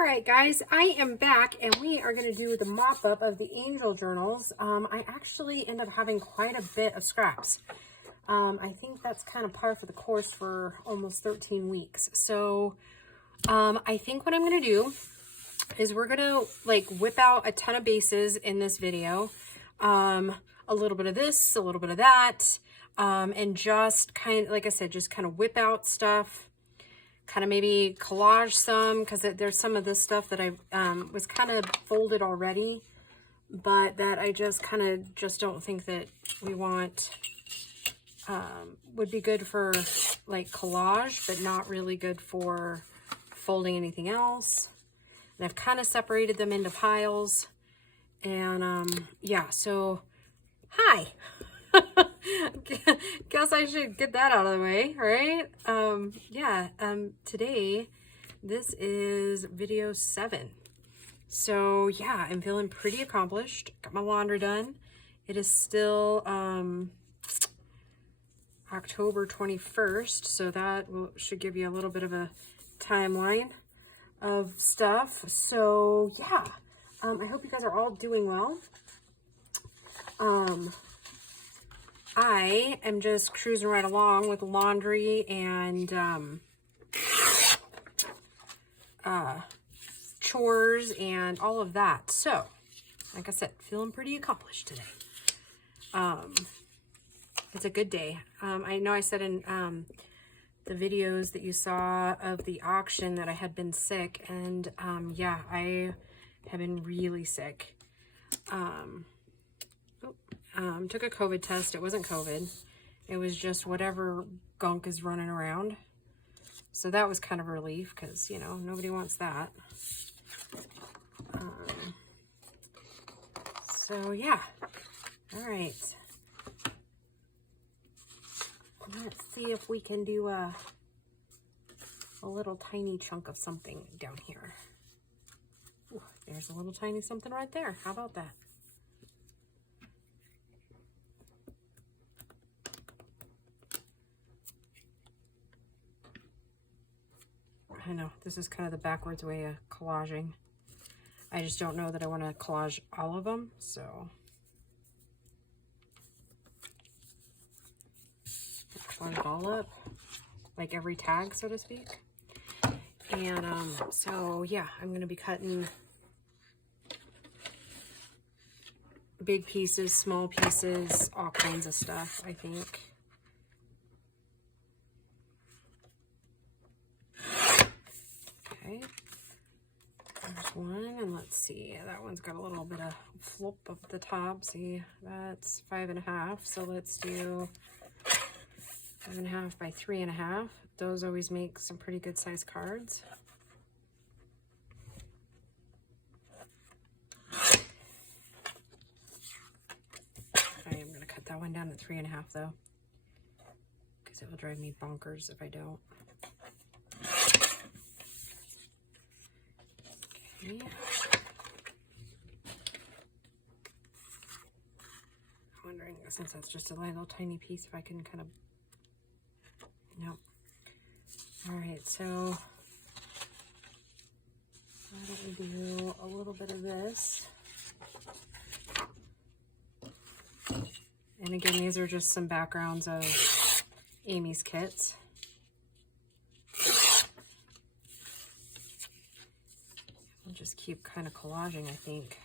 All right, guys, I am back and we are going to do the mop up of the angel journals. I actually end up having quite a bit of scraps. I think that's kind of par for the course for almost 13 weeks. So I think what I'm going to do is we're going to like whip out a ton of bases in this video. A little bit of this, a little bit of that, and just kind of, like I said, just kind of whip out stuff. Kind of maybe collage some, because there's some of this stuff that I was kind of folded already, but that I just kind of don't think that we want, would be good for like collage, but not really good for folding anything else. And I've kind of separated them into piles. And yeah, so hi. Guess I should get that out of the way, right? Today, this is video 7. So yeah, I'm feeling pretty accomplished. Got my laundry done. It is still October 21st, so that should give you a little bit of a timeline of stuff. So yeah, I hope you guys are all doing well. I am just cruising right along with laundry and chores and all of that. So, like I said, feeling pretty accomplished today. It's a good day. I know I said in the videos that you saw of the auction that I had been sick, and yeah, I have been really sick. Took a COVID test. It wasn't COVID. It was just whatever gunk is running around. So that was kind of a relief because, you know, nobody wants that. So yeah. All right. Let's see if we can do a little tiny chunk of something down here. Ooh, there's a little tiny something right there. How about that? I know, this is kind of the backwards way of collaging. I just don't know that I want to collage all of them, so. Collage it all up, like every tag, so to speak. And so yeah, I'm going to be cutting big pieces, small pieces, all kinds of stuff, I think. Okay, there's one, and let's see, that one's got a little bit of flip up at the top. See, that's 5.5, so let's do 5.5 by 3.5. Those always make some pretty good size cards. I am going to cut that one down to 3.5 though, because it will drive me bonkers if I don't. Okay. I'm wondering, since that's just a little tiny piece, if I can kind of, nope. All right, so why don't we do a little bit of this? And again, these are just some backgrounds of Amy's kits. I'll just keep kind of collaging, I think.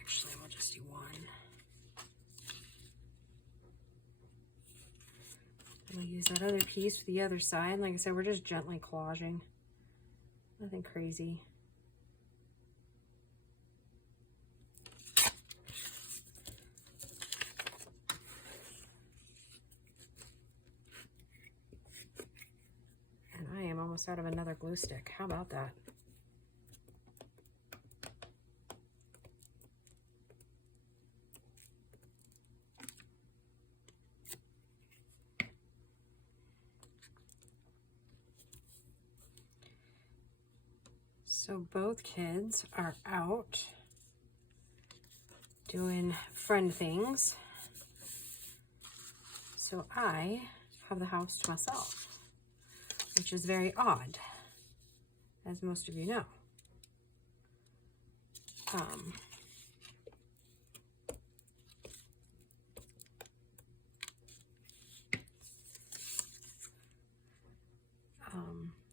Actually, we'll just do one. We'll use that other piece for the other side. Like I said, we're just gently collaging. Nothing crazy. And I am almost out of another glue stick. How about that? So both kids are out doing friend things. So I have the house to myself, which which is very odd, as most of you know.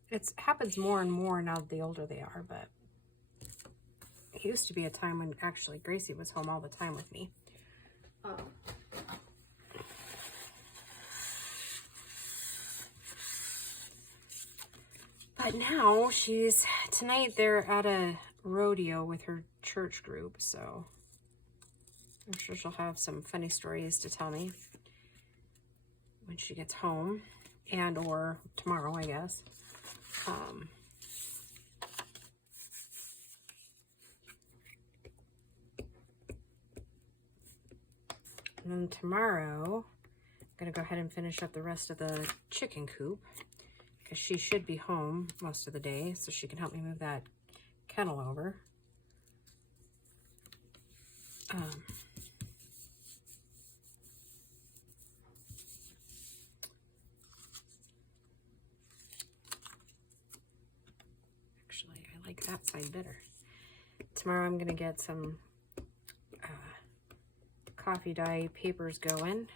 It happens more and more now the older they are, but it used to be a time when actually Gracie was home all the time with me. But now tonight they're at a rodeo with her church group, so I'm sure she'll have some funny stories to tell me when she gets home, and or tomorrow, I guess. And then tomorrow, I'm going to go ahead and finish up the rest of the chicken coop, because she should be home most of the day, so she can help me move that kennel over. Actually, I like that side better. Tomorrow I'm going to get some coffee dye papers going,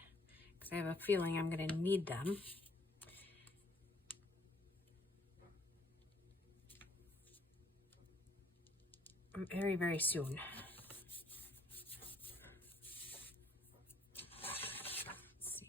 because I have a feeling I'm going to need them. Very, very soon. Let's see.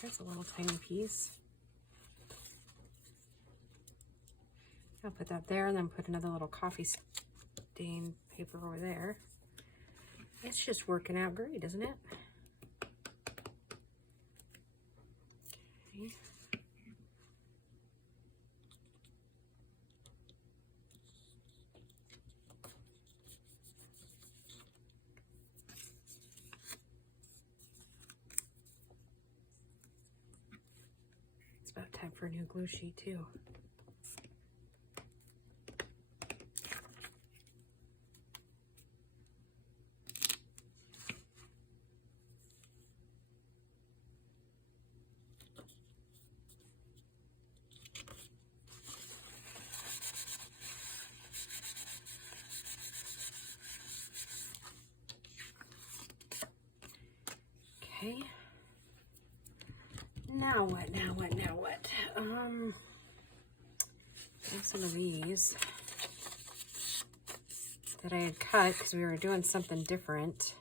Here's a little tiny piece. I'll put that there, and then put another little coffee stain paper over there. It's just working out great, isn't it? Okay. About time for a new glue sheet too. Okay. Now what? Some of these that I had cut because we were doing something different.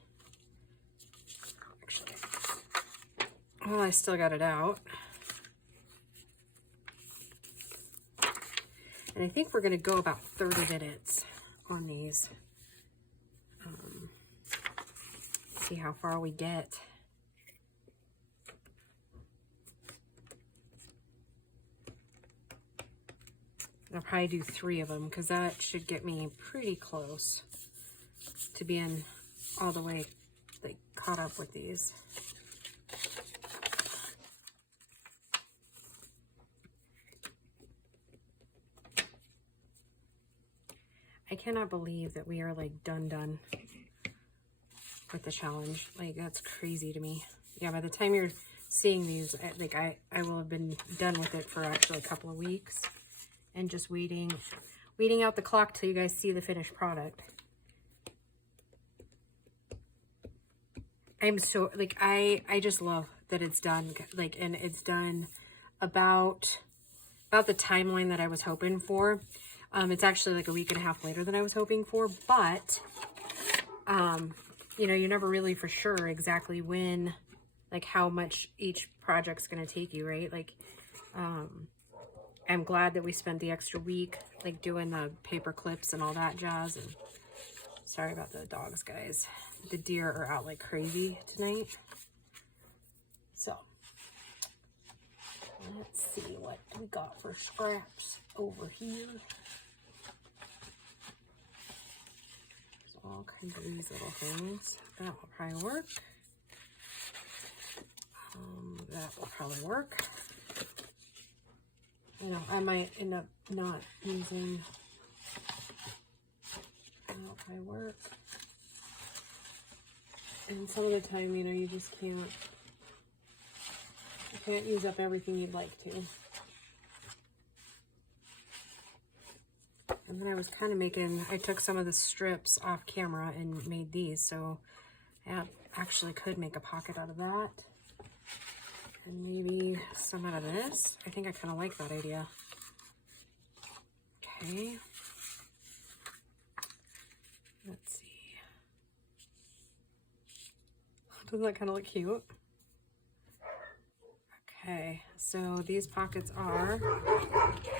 Actually, well, I still got it out. And I think we're going to go about 30 minutes on these. See how far we get. I'll probably do 3 of them, because that should get me pretty close to being all the way like caught up with these. I cannot believe that we are like done with the challenge. Like, that's crazy to me. Yeah, by the time you're seeing these, like I will have been done with it for actually a couple of weeks. And just waiting out the clock till you guys see the finished product. I'm so, like, I just love that it's done, like, and it's done about the timeline that I was hoping for. It's actually like a week and a half later than I was hoping for, but, you know, you're never really for sure exactly when, like, how much each project's going to take you, right? Like, I'm glad that we spent the extra week like doing the paper clips and all that jazz. And sorry about the dogs, guys. The deer are out like crazy tonight. So let's see what we got for scraps over here. There's all kinds of these little things. That will probably work. That will probably work. You know, I might end up not using. That'll probably work. And some of the time, you know, you just can't use up everything you'd like to. And then I was kind of making, I took some of the strips off camera and made these, so I actually could make a pocket out of that. And maybe some out of this. I think I kind of like that idea. Okay. Let's see. Doesn't that kind of look cute? Okay, so these pockets are...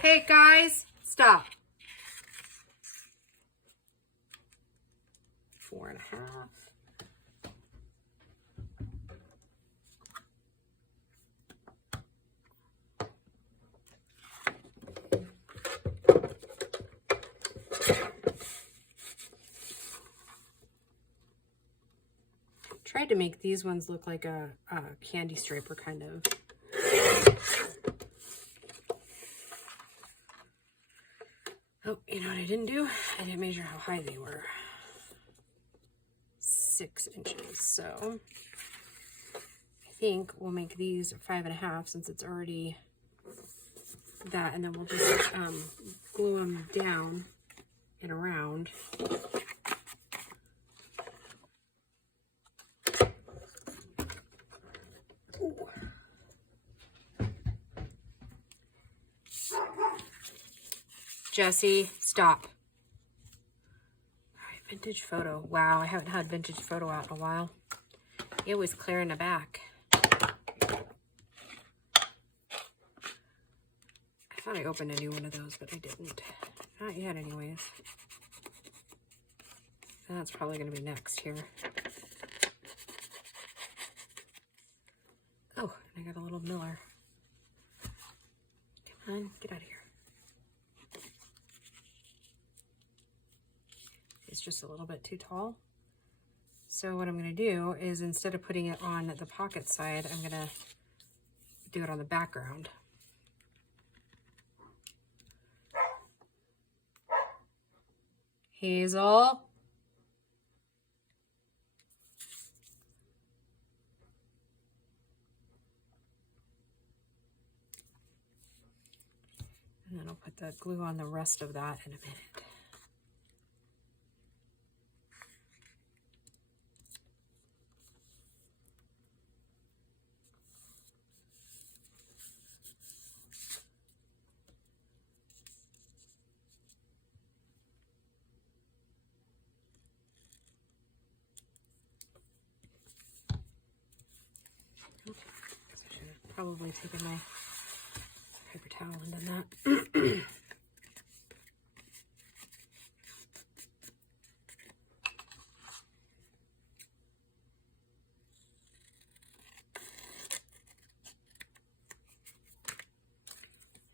Hey guys, stop. 4.5. Tried to make these ones look like a candy striper kind of. Oh, you know what I didn't do? I didn't measure how high they were. 6 inches. So I think we'll make these 5.5 since it's already that, and then we'll just glue them down and around. Jesse, stop. All right, vintage photo. Wow, I haven't had vintage photo out in a while. It was clear in the back. I thought I opened a new one of those, but I didn't. Not yet, anyways. That's probably going to be next here. Oh, and I got a little Miller. Come on, get out of here. It's just a little bit too tall. So what I'm going to do is, instead of putting it on the pocket side, I'm going to do it on the background. Hazel. And then I'll put the glue on the rest of that in a minute. Probably taken my paper towel and done that.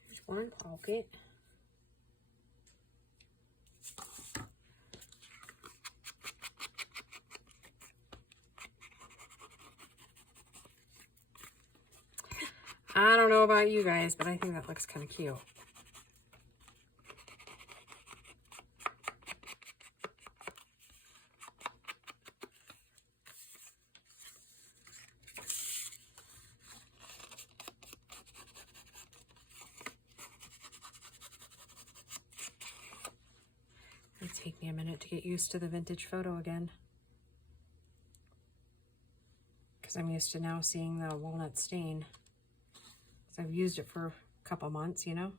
There's one pocket. I don't know about you guys, but I think that looks kind of cute. It'll take me a minute to get used to the vintage photo again, because I'm used to now seeing the walnut stain. I've used it for a couple months, you know.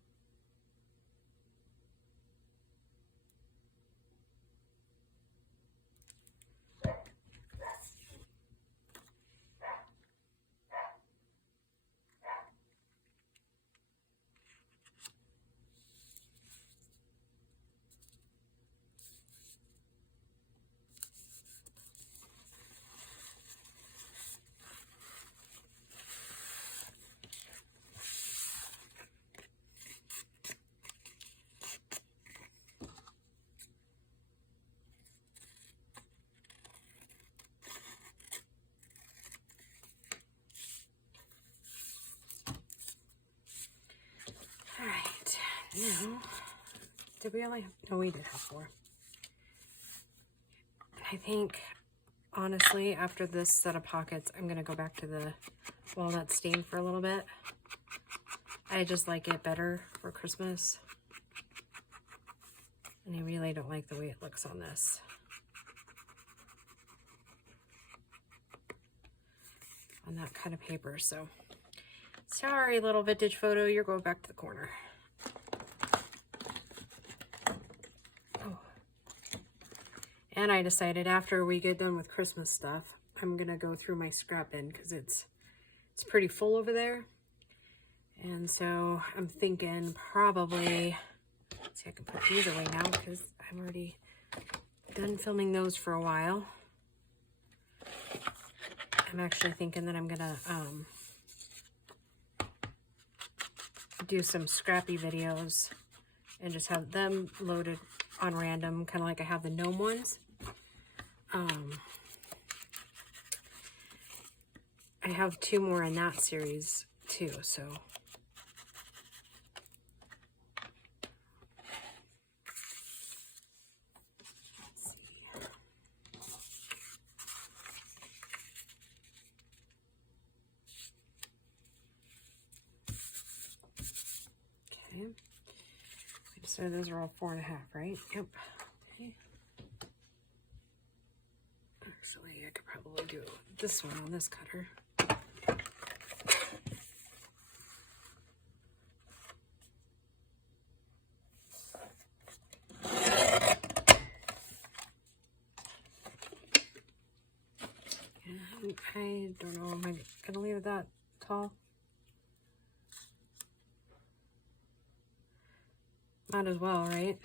Now, did we only have, no, we did have 4. I think, honestly, after this set of pockets, I'm going to go back to the walnut stain for a little bit. I just like it better for Christmas. And I really don't like the way it looks on this. On that kind of paper, so sorry, little vintage photo, you're going back to the corner. Oh. And I decided after we get done with Christmas stuff, I'm gonna go through my scrap bin because it's pretty full over there. And so I'm thinking probably, see, I can put these away now because I'm already done filming those for a while. I'm actually thinking that I'm gonna do some scrappy videos and just have them loaded on random, kind of like I have the gnome ones. I have 2 more in that series too, so. Okay. So those are all 4.5, right? Yep. Okay. Actually, I could probably do this one on this cutter. I don't know, am I gonna leave it that tall? Might as well, right?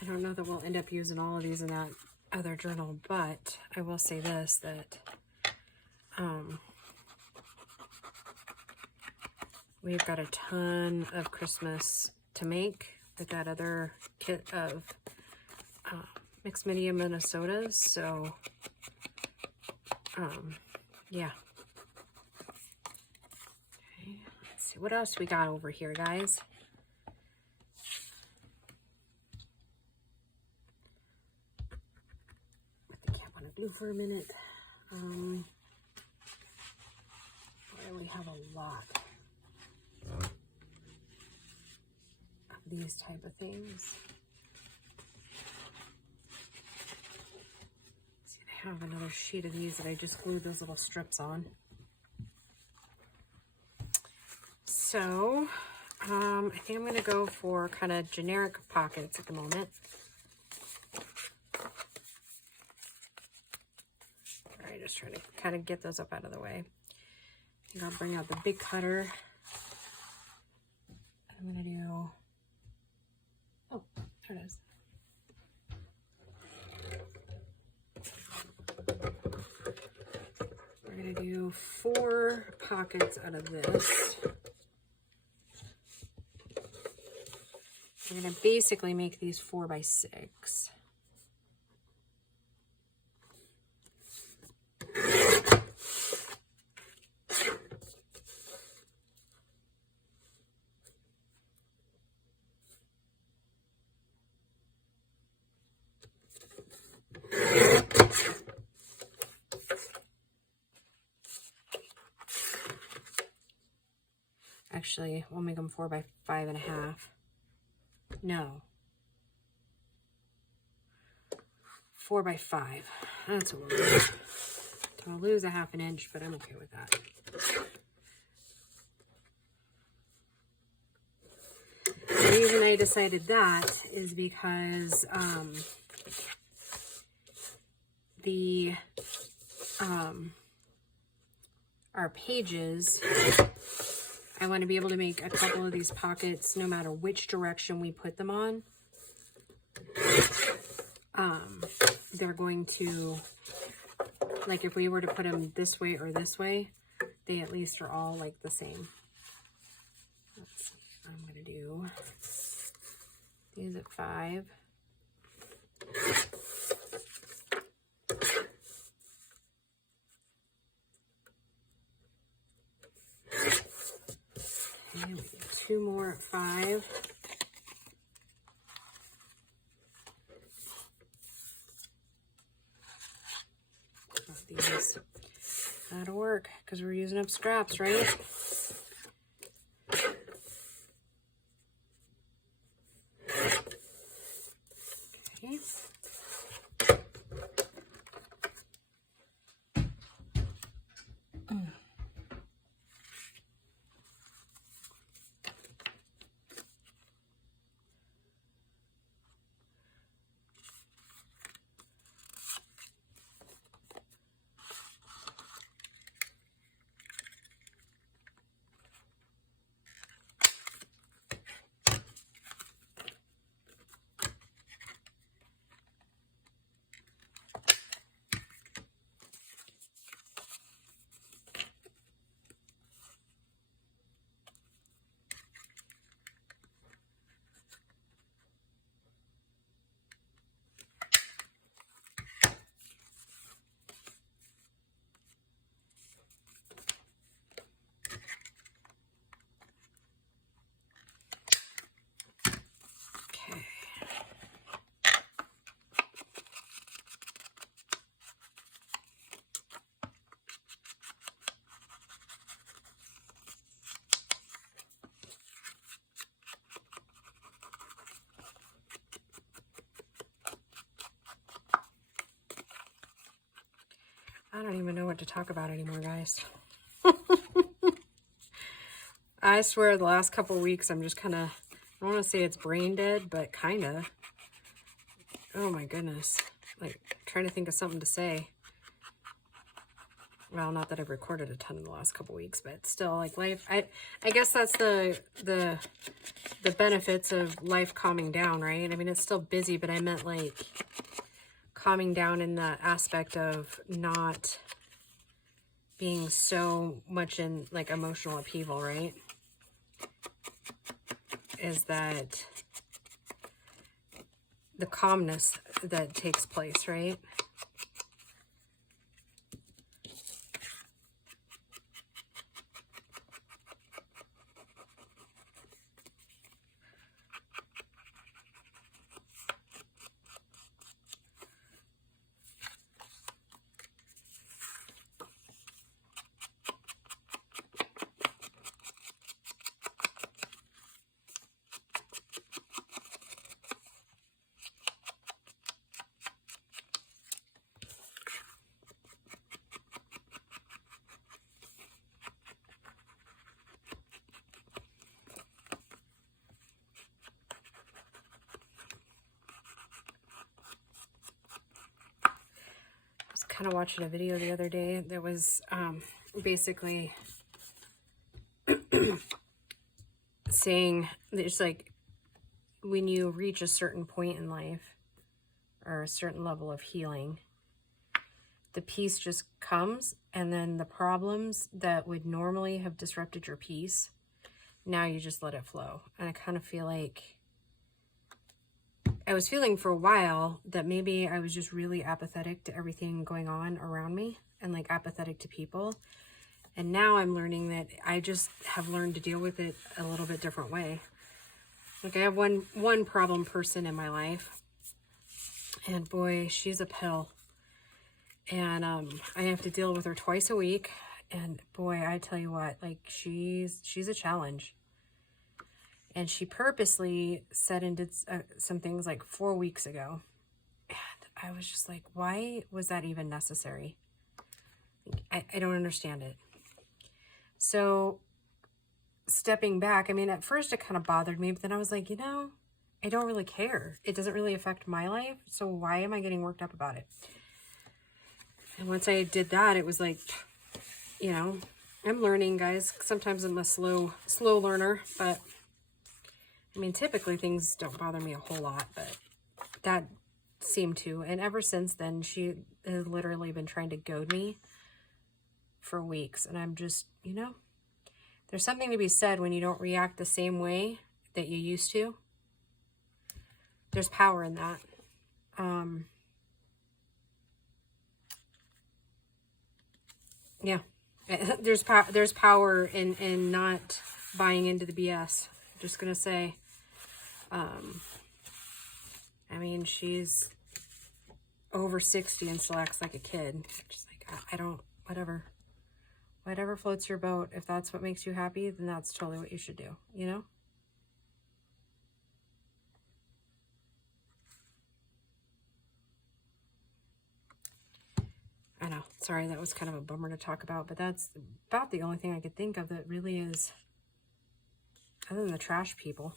I don't know that we'll end up using all of these in that other journal, but I will say this, that we've got a ton of Christmas to make with that other kit of mixed media Minnesotas, so yeah. Okay, let's see what else we got over here, guys. Glue for a minute. We have a lot of these type of things. See, I have another sheet of these that I just glued those little strips on. So I think I'm going to go for kind of generic pockets at the moment. Just trying to kind of get those up out of the way. I think I'll bring out the big cutter. I'm going to do, oh, there it is. We're going to do 4 pockets out of this. We're going to basically make these 4 by 6. Actually, we'll make them 4 by 5.5. No. 4 by 5. That's a little bit. I'll lose a 1/2 inch, but I'm okay with that. The reason I decided that is because the our pages, I want to be able to make a couple of these pockets no matter which direction we put them on. They're going to, like if we were to put them this way or this way, they at least are all like the same. Let's see, I'm going to do these at 5. Okay, we get 2 more at 5. These. That'll work because we're using up scraps, right? Okay. I don't even know what to talk about anymore, guys. I swear the last couple of weeks I'm just kind of, I don't want to say it's brain dead, but kind of. Oh my goodness. Like, trying to think of something to say. Well, not that I've recorded a ton in the last couple of weeks, but still, like, life, I guess that's the benefits of life calming down, right? I mean, it's still busy, but I meant, like, calming down in the aspect of not being so much in, like, emotional upheaval, right? Is that the calmness that takes place, right? Kind of watching a video the other day that was basically saying it's like when you reach a certain point in life or a certain level of healing, the peace just comes, and then the problems that would normally have disrupted your peace, now you just let it flow. And I kind of feel like I was feeling for a while that maybe I was just really apathetic to everything going on around me and like apathetic to people. And now I'm learning that I just have learned to deal with it a little bit different way. Like I have one problem person in my life, and boy, she's a pill. And I have to deal with her twice a week. And boy, I tell you what, like she's a challenge. And she purposely said and did some things like 4 weeks ago. And I was just like, why was that even necessary? I don't understand it. So stepping back, I mean, at first it kind of bothered me, but then I was like, you know, I don't really care. It doesn't really affect my life. So why am I getting worked up about it? And once I did that, it was like, you know, I'm learning, guys. Sometimes I'm a slow learner, but I mean, typically things don't bother me a whole lot, but that seemed to. And ever since then, she has literally been trying to goad me for weeks. And I'm just, you know, there's something to be said when you don't react the same way that you used to. There's power in that. Yeah. There's power in not buying into the BS. I'm just gonna say, I mean, she's over 60 and still acts like a kid. Just like, I don't, whatever floats your boat. If that's what makes you happy, then that's totally what you should do, you know? I know, sorry, that was kind of a bummer to talk about, but that's about the only thing I could think of that really is, other than the trash people.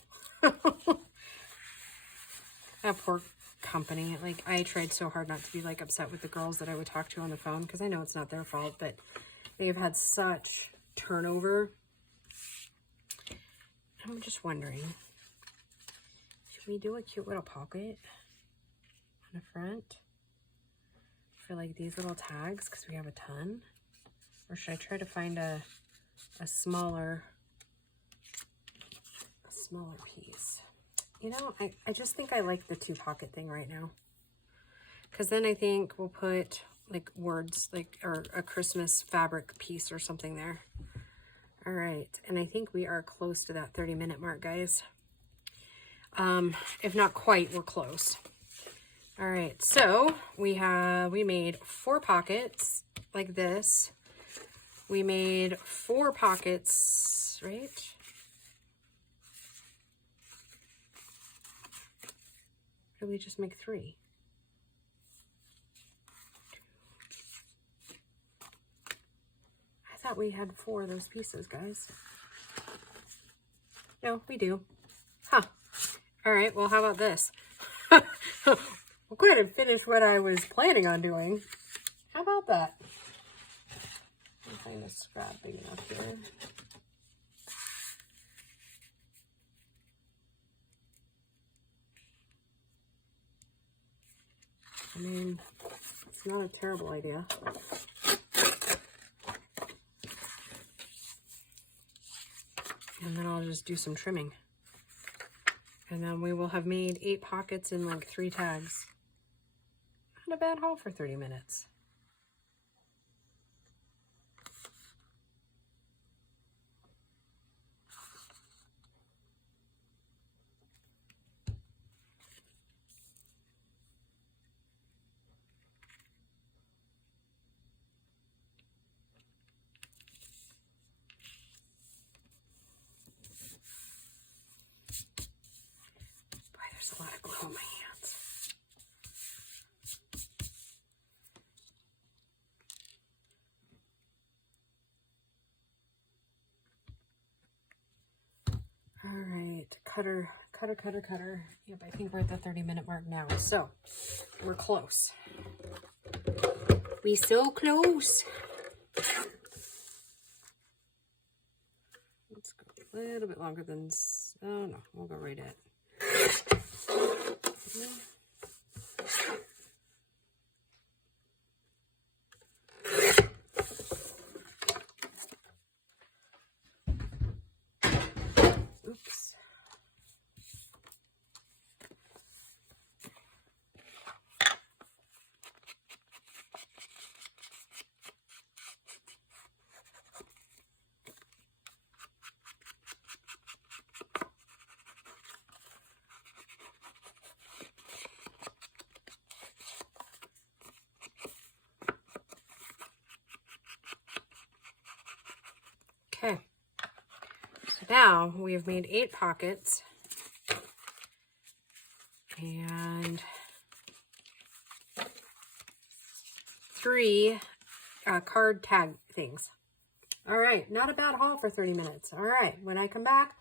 That poor company. Like, I tried so hard not to be like upset with the girls that I would talk to on the phone, because I know it's not their fault, but they've had such turnover. I'm just wondering, should we do a cute little pocket on the front for like these little tags, because we have a ton? Or should I try to find a smaller piece? You know, I just think I like the 2-pocket thing right now, because then I think we'll put like words, like, or a Christmas fabric piece or something there. All right, and I think we are close to that 30-minute mark, guys. If not quite, we're close. All right, so we made 4 pockets like this. We made 4 pockets, right? Or did we just make 3? I thought we had 4 of those pieces, guys. No, we do. Huh. All right, well, how about this? We'll go ahead and finish what I was planning on doing. How about that? I'll find a scrap big enough here. I mean, it's not a terrible idea. And then I'll just do some trimming. And then we will have made 8 pockets and like 3 tags. Not a bad haul for 30 minutes. There's a lot of glue on my hands. All right, cutter. Yep, I think we're at the 30-minute mark now. So we're close. We so close. Let's go a little bit longer than, oh no, we'll go right at. Oops. Okay, so now we have made 8 pockets and 3 card tag things. All right, not a bad haul for 30 minutes. All right, when I come back,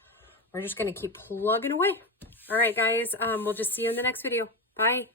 we're just gonna keep plugging away. All right, guys, we'll just see you in the next video. Bye.